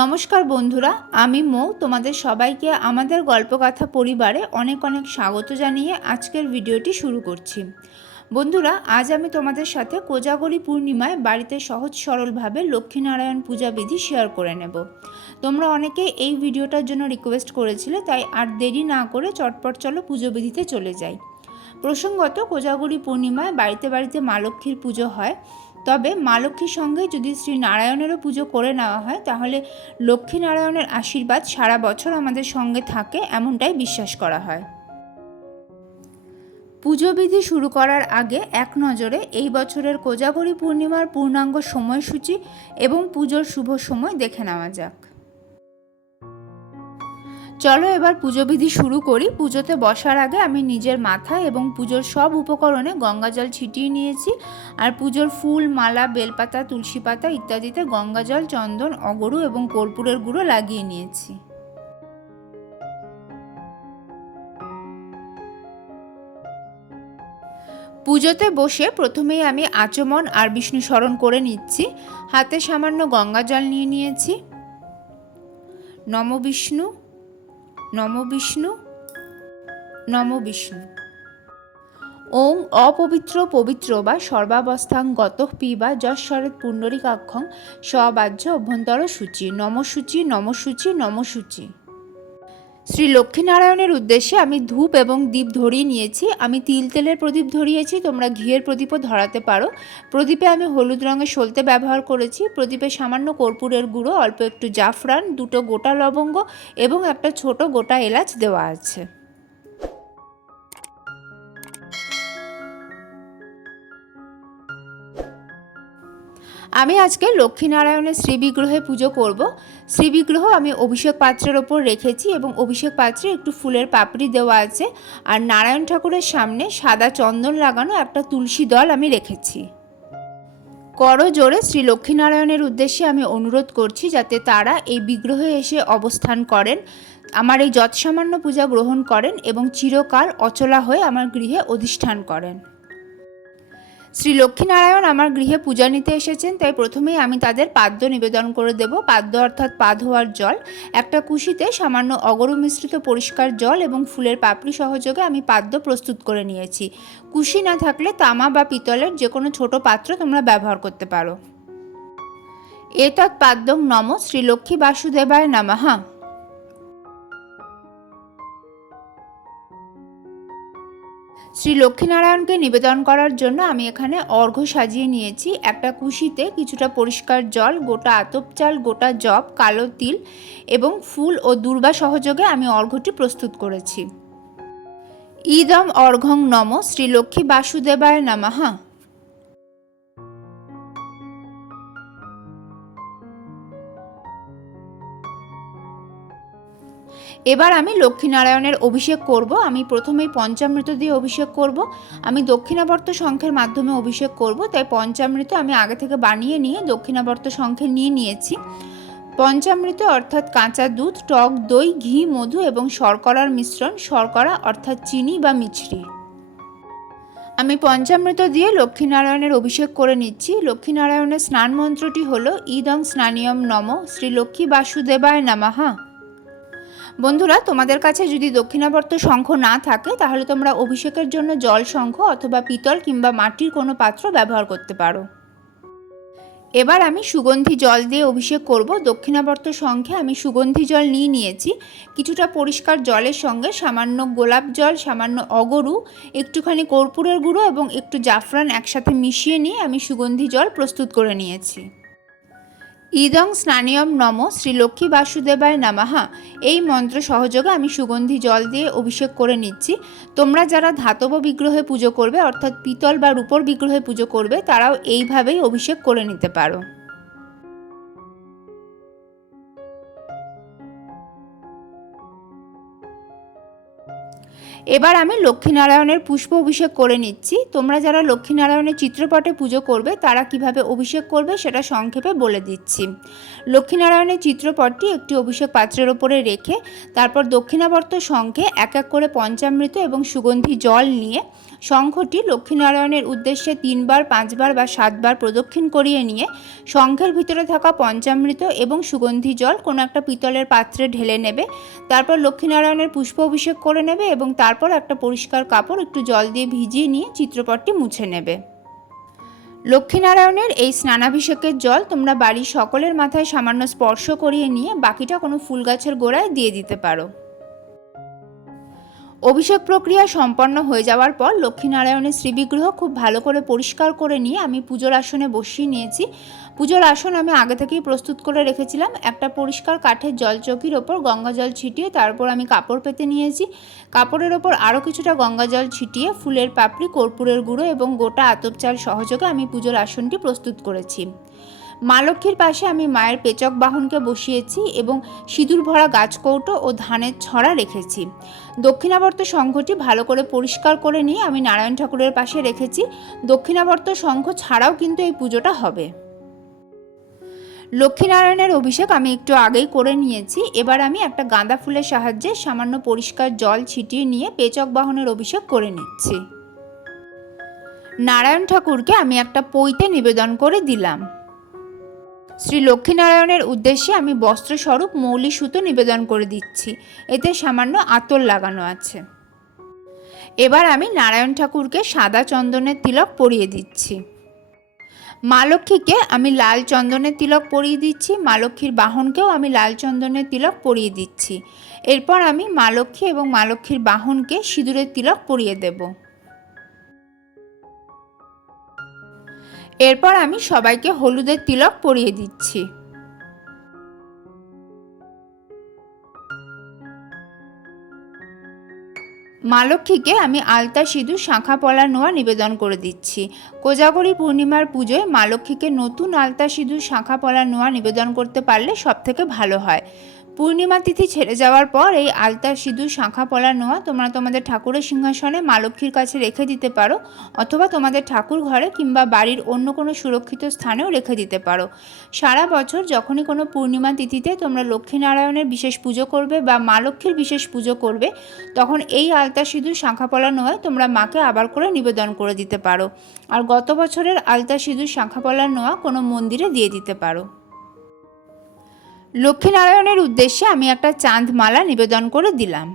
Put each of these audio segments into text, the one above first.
নমস্কার বন্ধুরা, আমি মৌ, তোমাদের সবাইকে আমাদের গল্পকথা পরিবারে অনেক অনেক স্বাগত জানিয়ে আজকের ভিডিওটি শুরু করছি। বন্ধুরা, আজ আমি তোমাদের সাথে কোজাগরি পূর্ণিমায় বাড়িতে সহজ সরলভাবে লক্ষ্মীনারায়ণ পূজা বিধি শেয়ার করে নেব। তোমরা অনেকে এই ভিডিওটার জন্য রিকোয়েস্ট করেছিলে, তাই আর দেরি না করে চটপট চলো পুজো বিধিতে চলে যাই। প্রসঙ্গত, কোজাগরি পূর্ণিমায় বাড়িতে বাড়িতে মা লক্ষ্মীর পুজো হয়। তবে মা লক্ষ্মীর সঙ্গে যদি শ্রী নারায়ণেরও পুজো করে নেওয়া হয়, তাহলে লক্ষ্মী নারায়ণের আশীর্বাদ সারা বছর আমাদের সঙ্গে থাকে এমনটাই বিশ্বাস করা হয়। পুজোবিধি শুরু করার আগে এক নজরে এই বছরের কোজাগরী পূর্ণিমার পূর্ণাঙ্গ সময়সূচি এবং পুজোর শুভ সময় দেখে নেওয়া যাক। চলো এবার পুজোবিধি শুরু করি। পুজোতে বসার আগে আমি নিজের মাথায় এবং পুজোর সব উপকরণে গঙ্গা জল ছিটিয়ে নিয়েছি। আর পুজোর ফুল, মালা, বেলপাতা তুলসী পাতা ইত্যাদিতে গঙ্গা জল চন্দন, অগরু এবং কর্পূরের গুঁড়ো লাগিয়ে নিয়েছি। পুজোতে বসে প্রথমেই আমি আচমন আর বিষ্ণু স্মরণ করে নিচ্ছি। হাতে সামান্য গঙ্গা জল নিয়ে নিয়েছি। নম বিষ্ণু। নম বিষ্ণু। নম বিষ্ণু। ওং অপবিত্র পবিত্র বা সর্বাবস্থাং গত পিবা যশ্বরে পুণ্ডরিকাক্ষং সবাহ্য অভ্যন্তর সূচি নমসূচি নমসূচি নমসূচি। শ্রী লক্ষ্মীনারায়ণের উদ্দেশ্যে আমি ধূপ এবং দীপ ধরিয়ে নিয়েছি। আমি তিল তেলের প্রদীপ ধরিয়েছি, তোমরা ঘিয়ের প্রদীপও ধরাতে পারো। প্রদীপে আমি হলুদ রঙের সলতে ব্যবহার করেছি। প্রদীপে সামান্য কর্পূরের গুঁড়ো, অল্প একটু জাফরান, দুটো গোটা লবঙ্গ এবং একটা ছোট গোটা এলাচ দেওয়া আছে। আমি আজকে লক্ষ্মীনারায়ণের শ্রীবিগ্রহে পুজো করব। শ্রীবিগ্রহ আমি অভিষেক পাত্রের ওপর রেখেছি এবং অভিষেক পাত্রে একটু ফুলের পাপড়ি দেওয়া আছে আর নারায়ণ ঠাকুরের সামনে সাদা চন্দন লাগানো একটা তুলসী দল আমি রেখেছি। করো জোরে শ্রী লক্ষ্মীনারায়ণের উদ্দেশ্যে আমি অনুরোধ করছি যাতে তারা এই বিগ্রহে এসে অবস্থান করেন, আমার এই যৎসামান্য পূজা গ্রহণ করেন এবং চিরকাল অচলা হয়ে আমার গৃহে অধিষ্ঠান করেন। শ্রী লক্ষ্মীনারায়ণ আমার গৃহে পূজা নিতে এসেছেন, তাই প্রথমেই আমি তাদের পাদ্য নিবেদন করে দেব। পাদ্য অর্থাৎ পা ধোয়ার জল। একটা কুশিতে সামান্য অগরু মিশ্রিত পরিষ্কার জল এবং ফুলের পাপড়ি সহযোগে আমি পাদ্য প্রস্তুত করে নিয়েছি। কুশি না থাকলে তামা বা পিতলের যে কোনো ছোট পাত্র তোমরা ব্যবহার করতে পারো। এতৎ পাদ্যং নম শ্রী লক্ষ্মী বাসুদেবায় নামাহা শ্রী লক্ষ্মীনারায়ণকে নিবেদন করার জন্য আমি এখানে অর্ঘ্য সাজিয়ে নিয়েছি। একটা কুশিতে কিছুটা পরিষ্কার জল, গোটা আতপ চাল, গোটা জব, কালো তিল এবং ফুল ও দুর্বা সহযোগে আমি অর্ঘ্যটি প্রস্তুত করেছি। ইদম অর্ঘং নম। শ্রী লক্ষ্মী বাসুদেবায় নামাহা এবার আমি লক্ষ্মীনারায়ণের অভিষেক করব। আমি প্রথমেই পঞ্চামৃত দিয়ে অভিষেক করব। আমি দক্ষিণাবর্ত শঙ্খের মাধ্যমে অভিষেক করব। তাই পঞ্চামৃত আমি আগে থেকে বানিয়ে নিয়ে দক্ষিণাবর্ত শঙ্খে নিয়ে নিয়েছি। পঞ্চামৃত অর্থাৎ কাঁচা দুধ, টক দই, ঘি, মধু এবং শর্করার মিশ্রণ, শর্করা অর্থাৎ চিনি বা মিছরি। আমি পঞ্চামৃত দিয়ে লক্ষ্মীনারায়ণের অভিষেক করে নিচ্ছি। লক্ষ্মীনারায়ণের স্নান মন্ত্রটি হল ইদং স্নানিয়ম নম শ্রী লক্ষ্মী বাসুদেবায় নামাহা বন্ধুরা, তোমাদের কাছে যদি দক্ষিণাবর্ত শঙ্খ না থাকে, তাহলে তোমরা অভিষেকের জন্য জল শঙ্খ অথবা পিতল কিংবা মাটির কোনো পাত্র ব্যবহার করতে পারো। এবার আমি সুগন্ধি জল দিয়ে অভিষেক করব। দক্ষিণাবর্ত শঙ্খে আমি সুগন্ধি জল নিয়ে নিয়েছি। কিছুটা পরিষ্কার জলের সঙ্গে সামান্য গোলাপ জল, সামান্য অগরু, একটুখানি কর্পূরের গুঁড়ো এবং একটু জাফরান একসাথে মিশিয়ে নিয়ে আমি সুগন্ধি জল প্রস্তুত করে নিয়েছি। ইদং স্নানিয়ম নম শ্রী লক্ষ্মী বাসুদেবায় নামাহা এই মন্ত্র সহযোগে আমি সুগন্ধি জল দিয়ে অভিষেক করে নিচ্ছি। তোমরা যারা ধাতব বিগ্রহে পুজো করবে, অর্থাৎ পিতল বা রূপর বিগ্রহে পুজো করবে, তারাও এইভাবেই অভিষেক করে নিতে পারো। এবার আমি লক্ষ্মীনারায়ণের পুষ্প অভিষেক করে নিচ্ছি। তোমরা যারা লক্ষ্মীনারায়ণের চিত্রপটে পুজো করবে, তারা কীভাবে অভিষেক করবে সেটা সংক্ষেপে বলে দিচ্ছি। লক্ষ্মীনারায়ণের চিত্রপটটি একটি অভিষেক পাত্রের ওপরে রেখে, তারপর দক্ষিণাবর্ত সংখ্যে এক এক করে পঞ্চামৃত এবং সুগন্ধি জল নিয়ে শঙ্খটি লক্ষ্মীনারায়ণের উদ্দেশ্যে তিনবার, পাঁচবার বা সাতবার প্রদক্ষিণ করিয়ে নিয়ে শঙ্খের ভিতরে থাকা পঞ্চামৃত এবং সুগন্ধি জল কোনো একটা পিতলের পাত্রে ঢেলে নেবে, তারপর লক্ষ্মীনারায়ণের পুষ্প অভিষেক করে নেবে এবং তারপর একটা পরিষ্কার কাপড় একটু জল দিয়ে ভিজিয়ে নিয়ে চিত্রপটটি মুছে নেবে। লক্ষ্মীনারায়ণের এই স্নানাভিষেকের জল তোমরা বাড়ির সকলের মাথায় সামান্য স্পর্শ করিয়ে নিয়ে বাকিটা কোনো ফুল গাছের গোড়ায় দিয়ে দিতে পারো। অভিষেক প্রক্রিয়া সম্পন্ন হয়ে যাওয়ার পর লক্ষ্মীনারায়ণের শ্রীবিগ্রহ খুব ভালো করে পরিষ্কার করে নিয়ে আমি পুজোর আসনে বসিয়ে নিয়েছি। পুজোর আসন আমি আগে থেকেই প্রস্তুত করে রেখেছিলাম। একটা পরিষ্কার কাঠের জলচকির ওপর গঙ্গা জল ছিটিয়ে তারপর আমি কাপড় পেতে নিয়েছি। কাপড়ের ওপর আরও কিছুটা গঙ্গা জল ছিটিয়ে ফুলের পাপড়ি, কর্পূরের গুঁড়ো এবং গোটা আতপ চাল সহযোগে আমি পুজোর আসনটি প্রস্তুত করেছি। মা লক্ষ্মীর পাশে আমি মায়ের পেচক বাহনকে বসিয়েছি এবং সিঁদুর ভরা গাছকৌটো ও ধানের ছড়া রেখেছি। দক্ষিণাবর্ত শঙ্খটি ভালো করে পরিষ্কার করে নিয়ে আমি নারায়ণ ঠাকুরের পাশে রেখেছি। দক্ষিণাবর্ত শঙ্খ ছাড়াও কিন্তু এই পুজোটা হবে। লক্ষ্মীনারায়ণের অভিষেক আমি একটু আগেই করে নিয়েছি। এবার আমি একটা গাঁদা ফুলের সাহায্যে সামান্য পরিষ্কার জল ছিটিয়ে নিয়ে পেচক বাহনের অভিষেক করে নিচ্ছি। নারায়ণ ঠাকুরকে আমি একটা পইতে নিবেদন করে দিলাম। শ্রী লক্ষ্মীনারায়ণের উদ্দেশ্যে আমি বস্ত্রস্বরূপ মৌলি সুতো নিবেদন করে দিচ্ছি। এতে সামান্য আতর লাগানো আছে। এবার আমি নারায়ণ ঠাকুরকে সাদা চন্দনের তিলক পরিয়ে দিচ্ছি। মা লক্ষ্মীকে আমি লাল চন্দনের তিলক পরিয়ে দিচ্ছি। মা লক্ষ্মীর বাহনকেও আমি লাল চন্দনের তিলক পরিয়ে দিচ্ছি। এরপর আমি মা লক্ষ্মী এবং মা লক্ষ্মীর বাহনকে সিঁদুরের তিলক পরিয়ে দেব। এরপর আমি সবাইকে হলুদের তিলক পরিয়ে দিচ্ছি। মা লক্ষ্মীকে আমি আলতা সিঁদুর, শাঁখা, পলা, নোয়া নিবেদন করে দিচ্ছি। কোজাগরি পূর্ণিমার পুজোয় মা লক্ষ্মীকে নতুন আলতা সিঁদুর, শাঁখা, পলা, নোয়া নিবেদন করতে পারলে সবথেকে ভালো হয়। পূর্ণিমা তিথি ছেড়ে যাওয়ার পর এই আলতা সিঁদুর শাঁখা পলা নোয়া তোমরা তোমাদের ঠাকুরের সিংহাসনে মা লক্ষ্মীর কাছে রেখে দিতে পারো, অথবা তোমাদের ঠাকুর ঘরে কিংবা বাড়ির অন্য কোনো সুরক্ষিত স্থানেও রেখে দিতে পারো। সারা বছর যখনই কোনো পূর্ণিমা তিথিতে তোমরা লক্ষ্মীনারায়ণের বিশেষ পুজো করবে বা মা লক্ষ্মীর বিশেষ পুজো করবে, তখন এই আলতা সিঁদুর শাঁখা পলা নোয়ায় তোমরা মাকে আবার করে নিবেদন করে দিতে পারো। আর গত বছরের আলতা সিঁদুর শাঁখা পলা নোয়া কোনো মন্দিরে দিয়ে দিতে পারো। লক্ষ্মীনারায়ণের উদ্দেশ্যে আমি একটা চাঁদ মালা নিবেদন করে দিলাম।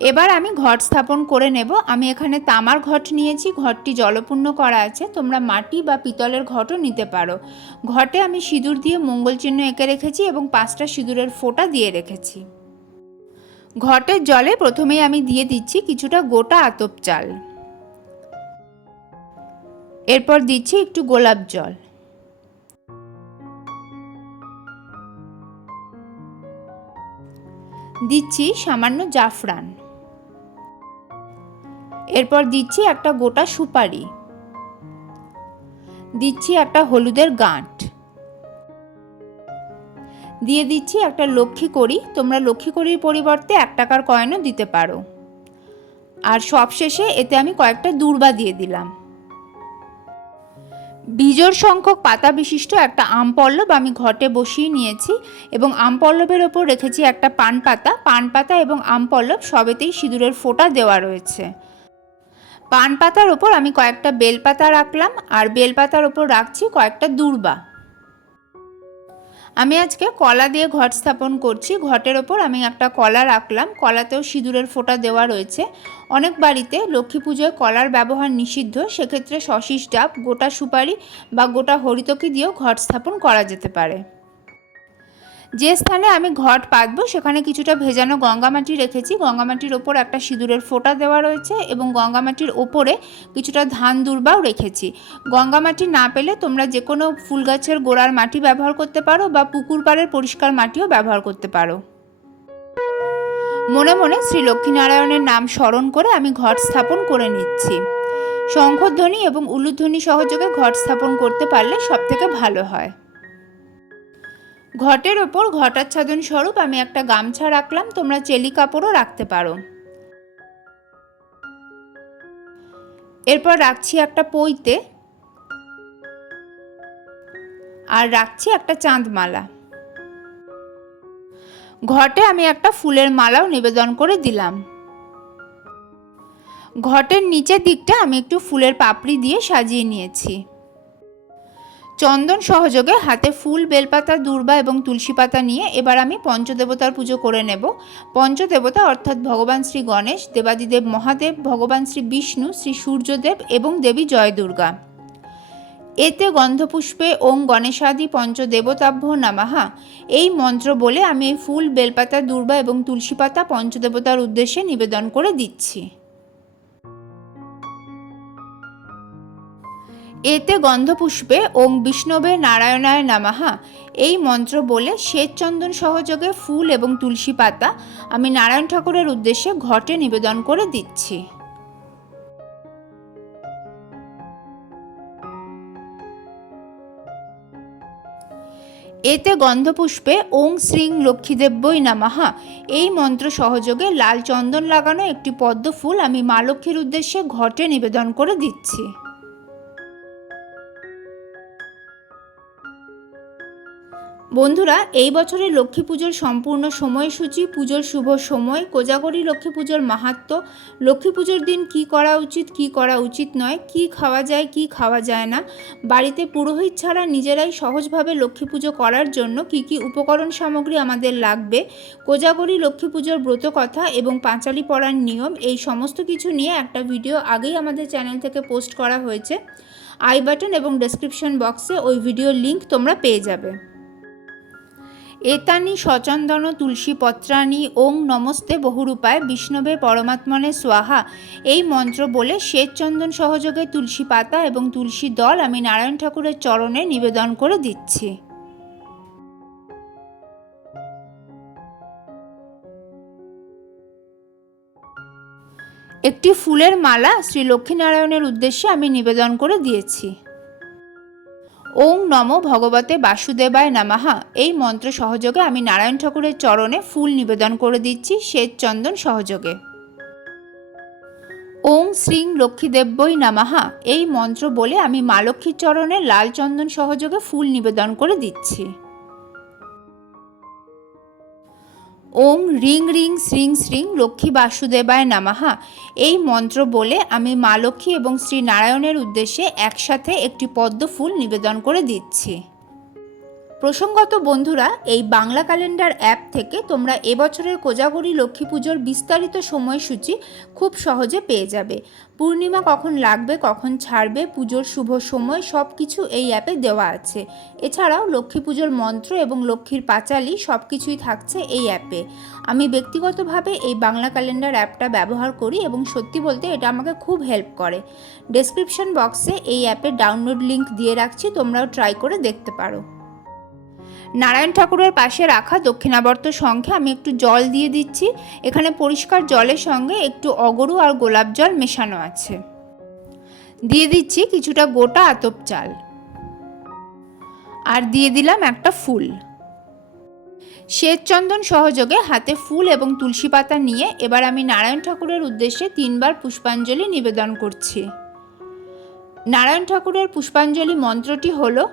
এবার আমি ঘট স্থাপন করে নেব। আমি এখানে তামার ঘট নিয়েছি। ঘরটি জলপূর্ণ করা আছে। তোমরা মাটি বা পিতলের ঘটও নিতে পারো। ঘটে আমি সিঁদুর দিয়ে মঙ্গল চিহ্ন এঁকে রেখেছি এবং পাঁচটা সিঁদুরের ফোঁটা দিয়ে রেখেছি। ঘটের জলে প্রথমেই আমি দিয়ে দিচ্ছি কিছুটা গোটা আতপ চাল। এরপর দিচ্ছি একটু গোলাপ জল। দিচ্ছি সামান্য জাফরান। এরপর দিচ্ছি একটা গোটা সুপারি। দিচ্ছি একটা হলুদের গাঁট। দিয়ে দিচ্ছি একটা লক্ষ্মী করি তোমরা লক্ষ্মী করির পরিবর্তে এক টাকার কয়েনও দিতে পারো। আর সবশেষে এতে আমি কয়েকটা দূর্বা দিয়ে দিলাম। বিজোড় সংখ্যক পাতা বিশিষ্ট একটা আম পল্লব আমি ঘটে বসিয়ে নিয়েছি এবং আম পল্লবের ওপর রেখেছি একটা পান পাতা। পান পাতা এবং আম পল্লব সবেতেই সিঁদুরের ফোঁটা দেওয়া রয়েছে। পান পাতার ওপর আমি কয়েকটা বেলপাতা রাখলাম আর বেলপাতার ওপর রাখছি কয়েকটা দূর্বা। আমি আজকে কলা দিয়ে ঘট স্থাপন করছি। ঘটের ওপর আমি একটা কলা রাখলাম। কলাতেও সিঁদুরের ফোঁটা দেওয়া রয়েছে। অনেক বাড়িতে লক্ষ্মী পুজোয় কলার ব্যবহার নিষিদ্ধ। সেক্ষেত্রে শশিস ডাব গোটা সুপারি বা গোটা হরিতকি দিয়েও ঘট স্থাপন করা যেতে পারে। যে স্থানে আমি ঘট পাতবো, সেখানে কিছুটা ভেজানো গঙ্গামাটি রেখেছি। গঙ্গামাটির ওপর একটা সিঁদুরের ফোঁটা দেওয়া রয়েছে এবং গঙ্গামাটির ওপরে কিছুটা ধান দুর্বাও রেখেছি। গঙ্গামাটি না পেলে তোমরা যে কোনো ফুল গাছের গোড়ার মাটি ব্যবহার করতে পারো বা পুকুর পাড়ের পরিষ্কার মাটিও ব্যবহার করতে পারো। মনে মনে শ্রী লক্ষ্মীনারায়ণের নাম স্মরণ করে আমি ঘট স্থাপন করে নিচ্ছি। শঙ্খধ্বনি এবং উলুধ্বনি সহযোগে ঘট স্থাপন করতে পারলে সবথেকে ভালো হয়। ঘটের ওপর ঘটাচ্ছাদন স্বরূপ আমি একটা গামছা রাখলাম, তোমরা চেলি কাপড়ও রাখতে পারো। এরপর রাখছি একটা পইতে আর রাখছি একটা চাঁদমালা। ঘটে আমি একটা ফুলের মালাও নিবেদন করে দিলাম। ঘটের নিচের দিকটা আমি একটু ফুলের পাপড়ি দিয়ে সাজিয়ে নিয়েছি। চন্দন সহযোগে হাতে ফুল, বেলপাতা, দূর্বা এবং তুলসী পাতা নিয়ে এবার আমি পঞ্চদেবতার পুজো করে নেব। পঞ্চদেবতা অর্থাৎ ভগবান শ্রী গণেশ, দেবাদিদেব মহাদেব, ভগবান শ্রী বিষ্ণু, শ্রী সূর্যদেব এবং দেবী জয় দুর্গা এতে গন্ধপুষ্পে ওং গণেশাদি পঞ্চদেবতাভ্য নামাহা। এই মন্ত্র বলে আমি ফুল, বেলপাতা, দূর্বা এবং তুলসী পাতা পঞ্চদেবতার উদ্দেশ্যে নিবেদন করে দিচ্ছি। এতে গন্ধপুষ্পে ওং বিষ্ণবে নারায়ণায় নামাহা। এই মন্ত্র বলে শ্বেতচন্দন সহযোগে ফুল এবং তুলসী পাতা আমি নারায়ণ ঠাকুরের উদ্দেশ্যে ঘটে নিবেদন করে দিচ্ছি। এতে গন্ধপুষ্পে ওং শ্রীং লক্ষ্মীদেব্যই নামাহা। এই মন্ত্র সহযোগে লাল চন্দন লাগানো একটি পদ্ম ফুল আমি মা লক্ষ্মীর উদ্দেশ্যে ঘটে নিবেদন করে দিচ্ছি। বন্ধুরা, এই বছরের লক্ষ্মী পুজোর সম্পূর্ণ সময়সূচি, পুজোর শুভ সময়, কোজাগরি লক্ষ্মী পুজোর মাহাত্ম, লক্ষ্মী পুজোর দিন কি করা উচিত, কি করা উচিত নয়, কি খাওয়া যায়, কি খাওয়া যায় না, বাড়িতে পুরোহিত ছাড়া নিজেরাই সহজভাবে লক্ষ্মী পুজো করার জন্য কি কি উপকরণ সামগ্রী আমাদের লাগবে, কোজাগরি লক্ষ্মী পুজোর ব্রত কথা এবং পাঁচালি পড়ার নিয়ম, এই সমস্ত কিছু নিয়ে একটা ভিডিও আগেই আমাদের চ্যানেল থেকে পোস্ট করা হয়েছে। আই বাটন এবং ডেসক্রিপশন বক্সে ওই ভিডিওর লিঙ্ক তোমরা পেয়ে যাবে। এতানি সচন্দন তুলসী পত্রাণী ওং নমস্তে বহুরূপায় বিষ্ণবে পরমাত্মনে সোয়াহা এই মন্ত্র বলে শ্বেতচন্দন সহযোগে তুলসী পাতা এবং তুলসী দল আমি নারায়ণ ঠাকুরের চরণে নিবেদন করে দিচ্ছি। একটি ফুলের মালা শ্রী লক্ষ্মীনারায়ণের উদ্দেশ্যে আমি নিবেদন করে দিয়েছি। ওং নম ভগবতে বাসুদেবায় নামাহা এই মন্ত্র সহযোগে আমি নারায়ণ ঠাকুরের চরণে ফুল নিবেদন করে দিচ্ছি শ্বেত চন্দন সহযোগে। ওং শ্রীং লক্ষ্মীদেব্যই নামাহা এই মন্ত্র বলে আমি মা লক্ষ্মীর চরণে লাল চন্দন সহযোগে ফুল নিবেদন করে দিচ্ছি। ওং রিং রিং শ্রিং শ্রিং লক্ষ্মী বাসুদেবায় নামাহা। এই মন্ত্র বলে আমি মা লক্ষ্মী এবং শ্রী নারায়ণের উদ্দেশ্যে একসাথে একটি পদ্ম ফুল নিবেদন করে দিচ্ছি। প্রসঙ্গত বন্ধুরা, এই বাংলা ক্যালেন্ডার অ্যাপ থেকে তোমরা এবছরের কোজাগরি লক্ষ্মী পুজোর বিস্তারিত সময়সূচি খুব সহজে পেয়ে যাবে। পূর্ণিমা কখন লাগবে, কখন ছাড়বে, পুজোর শুভ সময় সব কিছু এই অ্যাপে দেওয়া আছে। এছাড়াও লক্ষ্মী পুজোর মন্ত্র এবং লক্ষ্মীর পাঁচালি সব কিছুই থাকছে এই অ্যাপে। আমি ব্যক্তিগতভাবে এই বাংলা ক্যালেন্ডার অ্যাপটা ব্যবহার করি এবং সত্যি বলতে এটা আমাকে খুব হেল্প করে। ডেসক্রিপশন বক্সে এই অ্যাপের ডাউনলোড লিঙ্ক দিয়ে রাখছি, তোমরাও ট্রাই করে দেখতে পারো। নারায়ণ ঠাকুরের পাশে রাখা দক্ষিণাবর্ত শঙ্খে আমি একটু জল দিয়ে দিচ্ছি। এখানে পরিষ্কার জলের সঙ্গে একটু অগরু আর গোলাপ জল মেশানো আছে। দিয়ে দিচ্ছি কিছুটা গোটা আতপ চাল। আর দিয়ে দিলাম একটা ফুল। শ্বেতচন্দন সহযোগে হাতে ফুল এবং তুলসী পাতা নিয়ে এবার আমি নারায়ণ ঠাকুরের উদ্দেশ্যে তিনবার পুষ্পাঞ্জলি নিবেদন করছি। নারায়ণ ঠাকুরের পুষ্পাঞ্জলি মন্ত্রটি হলো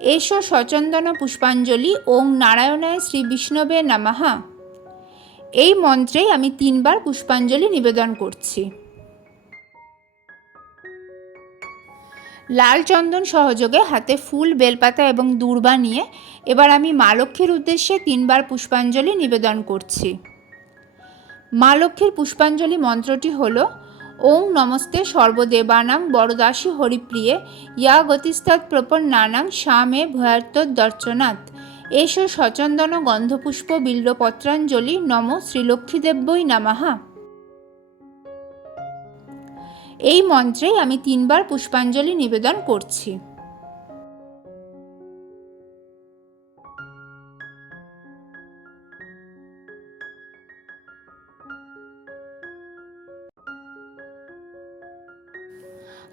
এসো সচন্দন পুষ্পাঞ্জলি ওং নারায়ণায় শ্রী বিষ্ণবে নামাহা এই মন্ত্রেই আমি তিনবার পুষ্পাঞ্জলি নিবেদন করছি। লাল চন্দন সহযোগে হাতে ফুল, বেলপাতা এবং দূর্বা নিয়ে এবার আমি মা লক্ষ্মীর উদ্দেশ্যে তিনবার পুষ্পাঞ্জলি নিবেদন করছি। মা লক্ষ্মীর পুষ্পাঞ্জলি মন্ত্রটি হলো ওং নমস্তে সর্বদেবানাং বরদাসী হরিপ্রিয়ে, ইয়া গতিস্তৎ প্রপন্নানাং শ্যামে ভয়ার্তদর্চনাথ এসো সচন্দন গন্ধপুষ্প বিল্লপত্রাঞ্জলি, নম শ্রীলক্ষ্মীদেব্যই নামাহা এই মন্ত্রে আমি তিনবার পুষ্পাঞ্জলি নিবেদন করছি।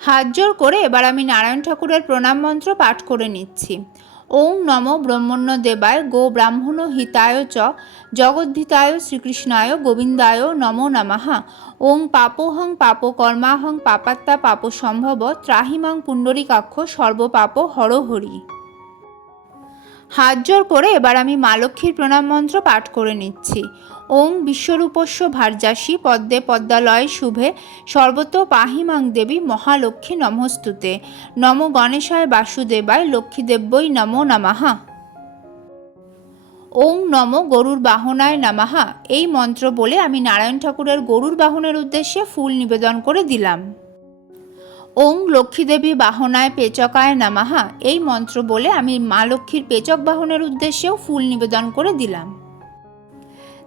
হাত জোর করে এবার আমি নারায়ণ ঠাকুরের প্রণাম মন্ত্র পাঠ করে নিচ্ছি। ওং নম ব্রহ্মণ্য দেবায় গো ব্রাহ্মণ হিতায় চ, জগদ্ধিতায় শ্রীকৃষ্ণায় গোবিন্দায় নমো নমঃ। ওং পাপোহং পাপকর্মাহং পাপাত্তা পাপ সম্ভব ত্রাহিমাং পুণ্ডরিকাক্ষ সর্বপাপ হরহরি। হাত জোর করে এবার আমি মা লক্ষ্মীর প্রণাম মন্ত্র পাঠ করে নিচ্ছি। ওং বিশ্বরূপস্য ভার্যাসী পদ্মে পদ্মালয় শুভে সর্বত পাহিমাং দেবী মহালক্ষ্মী নমস্তুতে। নম গণেশায় বাসুদেবায় লক্ষ্মীদেব্যই নমো নমাহা ওং নম গরুর বাহনায় নামাহা এই মন্ত্র বলে আমি নারায়ণ ঠাকুরের গরুর বাহনের উদ্দেশ্যে ফুল নিবেদন করে দিলাম। ওং লক্ষ্মীদেবী বাহনায় পেচকায় নামাহা এই মন্ত্র বলে আমি মা লক্ষ্মীর পেচক বাহনের উদ্দেশ্যেও ফুল নিবেদন করে দিলাম।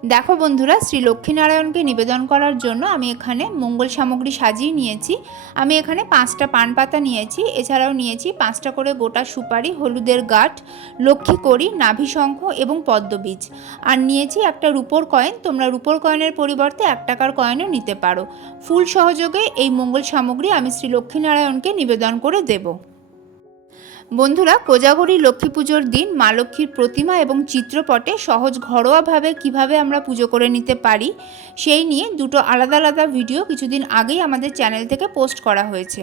দেখো বন্ধুরা, শ্রী লক্ষ্মীনারায়ণকে নিবেদন করার জন্য আমি এখানে মঙ্গল সামগ্রী সাজিয়ে নিয়েছি। আমি এখানে পাঁচটা পান পাতা নিয়েছি, এছাড়াও নিয়েছি পাঁচটা করে গোটা সুপারি, হলুদের গাঁঠ লক্ষ্মী করি নাভিশঙ্খ এবং পদ্মবীজ আর নিয়েছি একটা রুপোর কয়েন, তোমরা রুপোর কয়েনের পরিবর্তে এক টাকার কয়েনও নিতে পারো। ফুল সহযোগে এই মঙ্গল সামগ্রী আমি শ্রী লক্ষ্মীনারায়ণকে নিবেদন করে দেবো। বন্ধুরা, কোজাগরী লক্ষ্মী পুজোর দিন মা লক্ষ্মীর প্রতিমা এবং চিত্রপটে সহজ ঘরোয়াভাবে কীভাবে আমরা পুজো করে নিতে পারি, সেই নিয়ে দুটো আলাদা আলাদা ভিডিও কিছুদিন আগেই আমাদের চ্যানেল থেকে পোস্ট করা হয়েছে।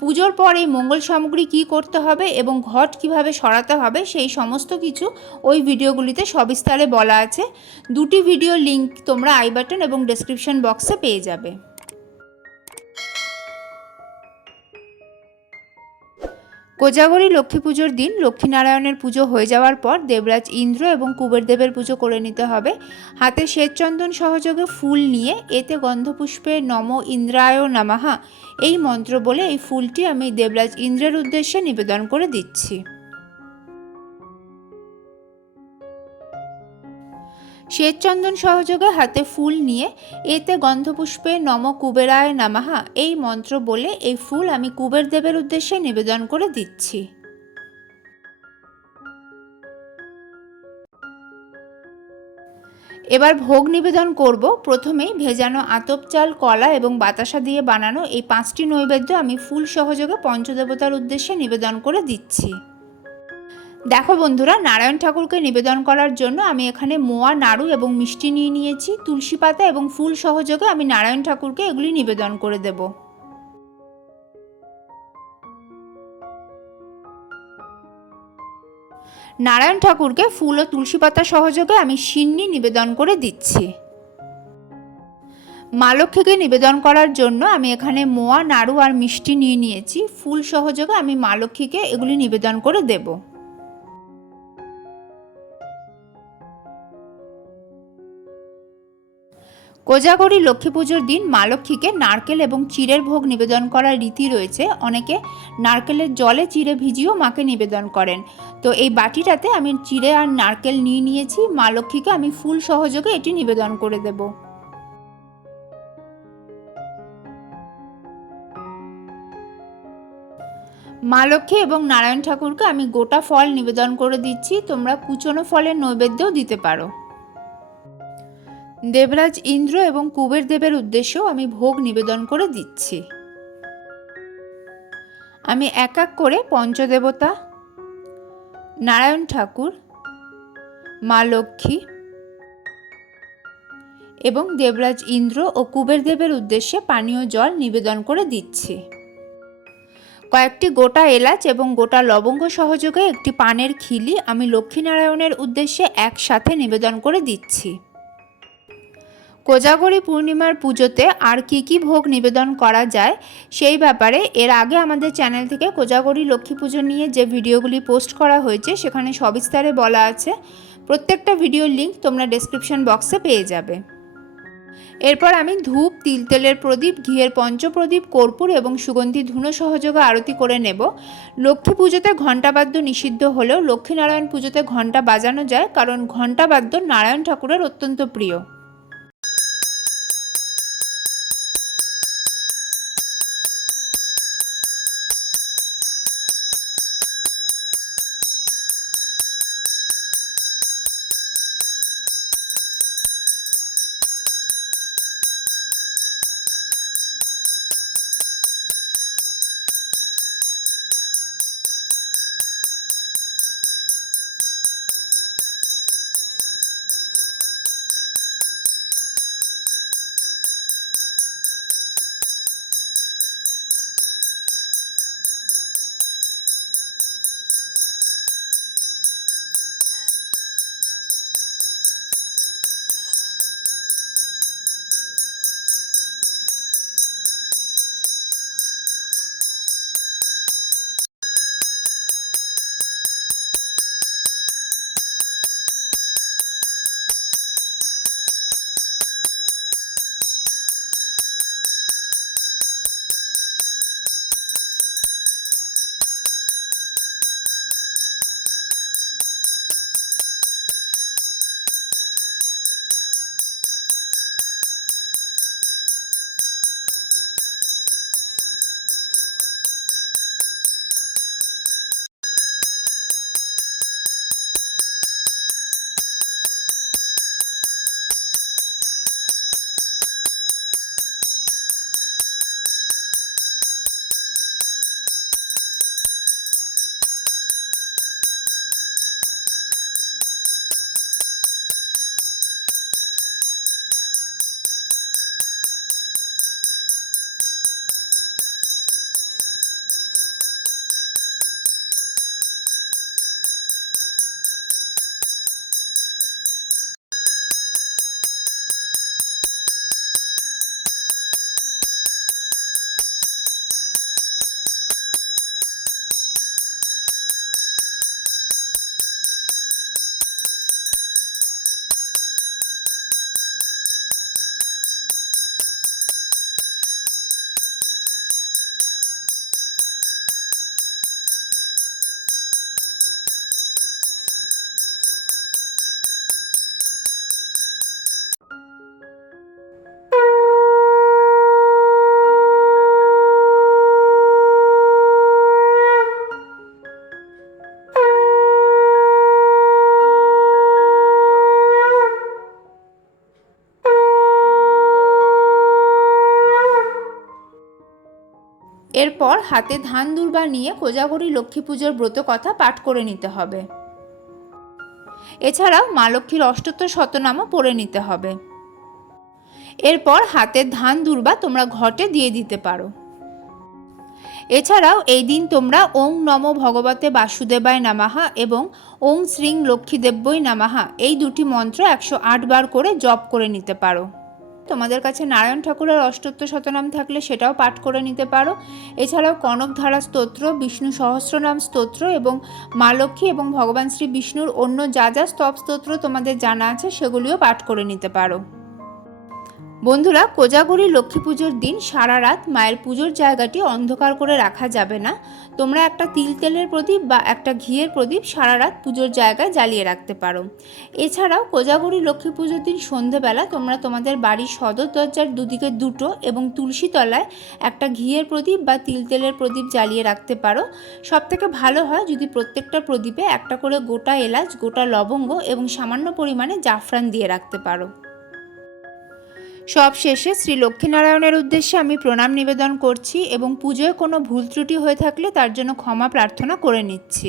পুজোর পর এই মঙ্গল সামগ্রী কী করতে হবে এবং ঘট কীভাবে সরাতে হবে, সেই সমস্ত কিছু ওই ভিডিওগুলিতে সবিস্তারে বলা আছে। দুটি ভিডিও লিংক তোমরা আই বাটন এবং ডেসক্রিপশন বক্সে পেয়ে যাবে। কোজাগরী লক্ষ্মী পুজোর দিন লক্ষ্মীনারায়ণের পুজো হয়ে যাওয়ার পর দেবরাজ ইন্দ্র এবং কুবের দেবের পুজো করে নিতে হবে। হাতে শ্বেতচন্দন সহযোগে ফুল নিয়ে এতে গন্ধপুষ্পে নম ইন্দ্রায় নামাহা এই মন্ত্র বলে এই ফুলটি আমি দেবরাজ ইন্দ্রের উদ্দেশ্যে নিবেদন করে দিচ্ছি। শ্বেতচন্দন সহযোগে হাতে ফুল নিয়ে, এতে গন্ধপুষ্পে নম কুবেরায় নামাহা, এই মন্ত্র বলে এই ফুল আমি কুবের দেবের উদ্দেশ্যে নিবেদন করে দিচ্ছি। এবার ভোগ নিবেদন করব। প্রথমেই ভেজানো আতপ চাল, কলা এবং বাতাসা দিয়ে বানানো এই পাঁচটি নৈবেদ্য আমি ফুল সহযোগে পঞ্চদেবতার উদ্দেশ্যে নিবেদন করে দিচ্ছি। দেখো বন্ধুরা, নারায়ণ ঠাকুরকে নিবেদন করার জন্য আমি এখানে মোয়া, নাড়ু এবং মিষ্টি নিয়ে নিয়েছি। তুলসী পাতা এবং ফুল সহযোগে আমি নারায়ণ ঠাকুরকে এগুলি নিবেদন করে দেব। নারায়ণ ঠাকুরকে ফুল ও তুলসী পাতা সহযোগে আমি সিন্নি নিবেদন করে দিচ্ছি। মা লক্ষ্মীকে নিবেদন করার জন্য আমি এখানে মোয়া, নাড়ু আর মিষ্টি নিয়ে নিয়েছি। ফুল সহযোগে আমি মা লক্ষ্মীকে এগুলি নিবেদন করে দেবো। কোজাগরী লক্ষ্মী পুজোর দিন মা লক্ষ্মীকে নারকেল এবং চিড়ের ভোগ নিবেদন করার রীতি রয়েছে। অনেকে নারকেলের জলে চিড়ে ভিজিয়েও মাকে নিবেদন করেন। তো এই বাটিটাতে আমি চিড়ে আর নারকেল নিয়ে নিয়েছি। মা লক্ষ্মীকে আমি ফুল সহযোগে এটি নিবেদন করে দেব। মা লক্ষ্মী এবং নারায়ণ ঠাকুরকে আমি গোটা ফল নিবেদন করে দিচ্ছি। তোমরা কুচনো ফলের নৈবেদ্যও দিতে পারো। দেবরাজ ইন্দ্র এবং কুবের দেবের উদ্দেশ্যেও আমি ভোগ নিবেদন করে দিচ্ছি। আমি এক এক করে পঞ্চদেবতা, নারায়ণ ঠাকুর, মা লক্ষ্মী এবং দেবরাজ ইন্দ্র ও কুবের দেবের উদ্দেশ্যে পানীয় জল নিবেদন করে দিচ্ছি। কয়েকটি গোটা এলাচ এবং গোটা লবঙ্গ সহযোগে একটি পানের খিলি আমি লক্ষ্মীনারায়ণের উদ্দেশ্যে একসাথে নিবেদন করে দিচ্ছি। কোজাগরী পূর্ণিমার পুজোতে আর কি কি ভোগ নিবেদন করা যায় সেই ব্যাপারে এর আগে আমাদের চ্যানেল থেকে কোজাগরী লক্ষ্মী পুজো নিয়ে যে ভিডিওগুলি পোস্ট করা হয়েছে সেখানে সবিস্তারে বলা আছে। প্রত্যেকটা ভিডিওর লিঙ্ক তোমরা ডেসক্রিপশন বক্সে পেয়ে যাবে। এরপর আমি ধূপ তিল তেলের প্রদীপ, ঘিয়ের পঞ্চপ্রদীপ, কর্পূর এবং সুগন্ধি ধুনো সহযোগে আরতি করে নেব। লক্ষ্মী পুজোতে ঘণ্টাবাদ্য নিষিদ্ধ হলেও লক্ষ্মীনারায়ণ পুজোতে ঘণ্টা বাজানো যায় কারণ ঘণ্টাবাদ্য নারায়ণ ঠাকুরের অত্যন্ত প্রিয়। এরপর হাতে ধান দুর্বা নিয়ে কোজাগরী লক্ষ্মী পুজোর ব্রত কথা পাঠ করে নিতে হবে। এছাড়াও মা লক্ষ্মীর অষ্টত্তর শতনামও পড়ে নিতে হবে। এরপর হাতের ধান দুর্বা তোমরা ঘটে দিয়ে দিতে পারো। এছাড়াও এই দিন তোমরা ওং নম ভগবতে বাসুদেবায় নামাহা এবং ওং শ্রীং লক্ষ্মীদেব্যই নামাহা এই দুটি মন্ত্র একশো আট বার করে জপ করে নিতে পারো। তোমাদের কাছে নারায়ণ ঠাকুরের অষ্টত্ব শতনাম থাকলে সেটাও পাঠ করে নিতে পারো। এছাড়াও কনকধারা স্তোত্র, বিষ্ণু সহস্রনাম স্তোত্র এবং মা লক্ষ্মী এবং ভগবান শ্রী বিষ্ণুর অন্য যা যা স্তব স্তোত্র তোমাদের জানা আছে সেগুলিও পাঠ করে নিতে পারো। বন্ধুরা, কোজাগরি লক্ষ্মী পুজোর দিন সারা রাত মায়ের পুজোর জায়গাটি অন্ধকার করে রাখা যাবে না। তোমরা একটা তিল তেলের প্রদীপ বা একটা ঘিয়ের প্রদীপ সারা রাত পুজোর জায়গায় জ্বালিয়ে রাখতে পারো। এছাড়াও কোজাগরি লক্ষ্মী পুজোর দিন সন্ধেবেলা তোমরা তোমাদের বাড়ির সদর দরজার দুদিকে দুটো এবং তুলসী তলায় একটা ঘিয়ের প্রদীপ বা তিল তেলের প্রদীপ জ্বালিয়ে রাখতে পারো। সব থেকে ভালো হয় যদি প্রত্যেকটা প্রদীপে একটা করে গোটা এলাচ, গোটা লবঙ্গ এবং সামান্য পরিমাণে জাফরান দিয়ে রাখতে পারো। সব শেষে শ্রী লক্ষ্মীনারায়ণের উদ্দেশ্যে আমি প্রণাম নিবেদন করছি এবং পুজোয় কোনো ভুল ত্রুটি হয়ে থাকলে তার জন্য ক্ষমা প্রার্থনা করে নিচ্ছি।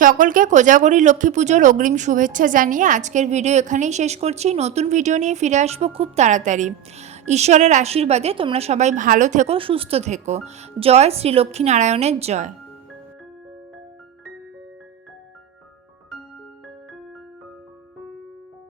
সকলকে কোজাগরি লক্ষ্মী পুজোর অগ্রিম শুভেচ্ছা জানিয়ে আজকের ভিডিও এখানেই শেষ করছি। নতুন ভিডিও নিয়ে ফিরে আসব খুব তাড়াতাড়ি। ঈশ্বরের আশীর্বাদে তোমরা সবাই ভালো থেকো, সুস্থ থেকো। জয় শ্রীলক্ষ্মী নারায়ণের জয়।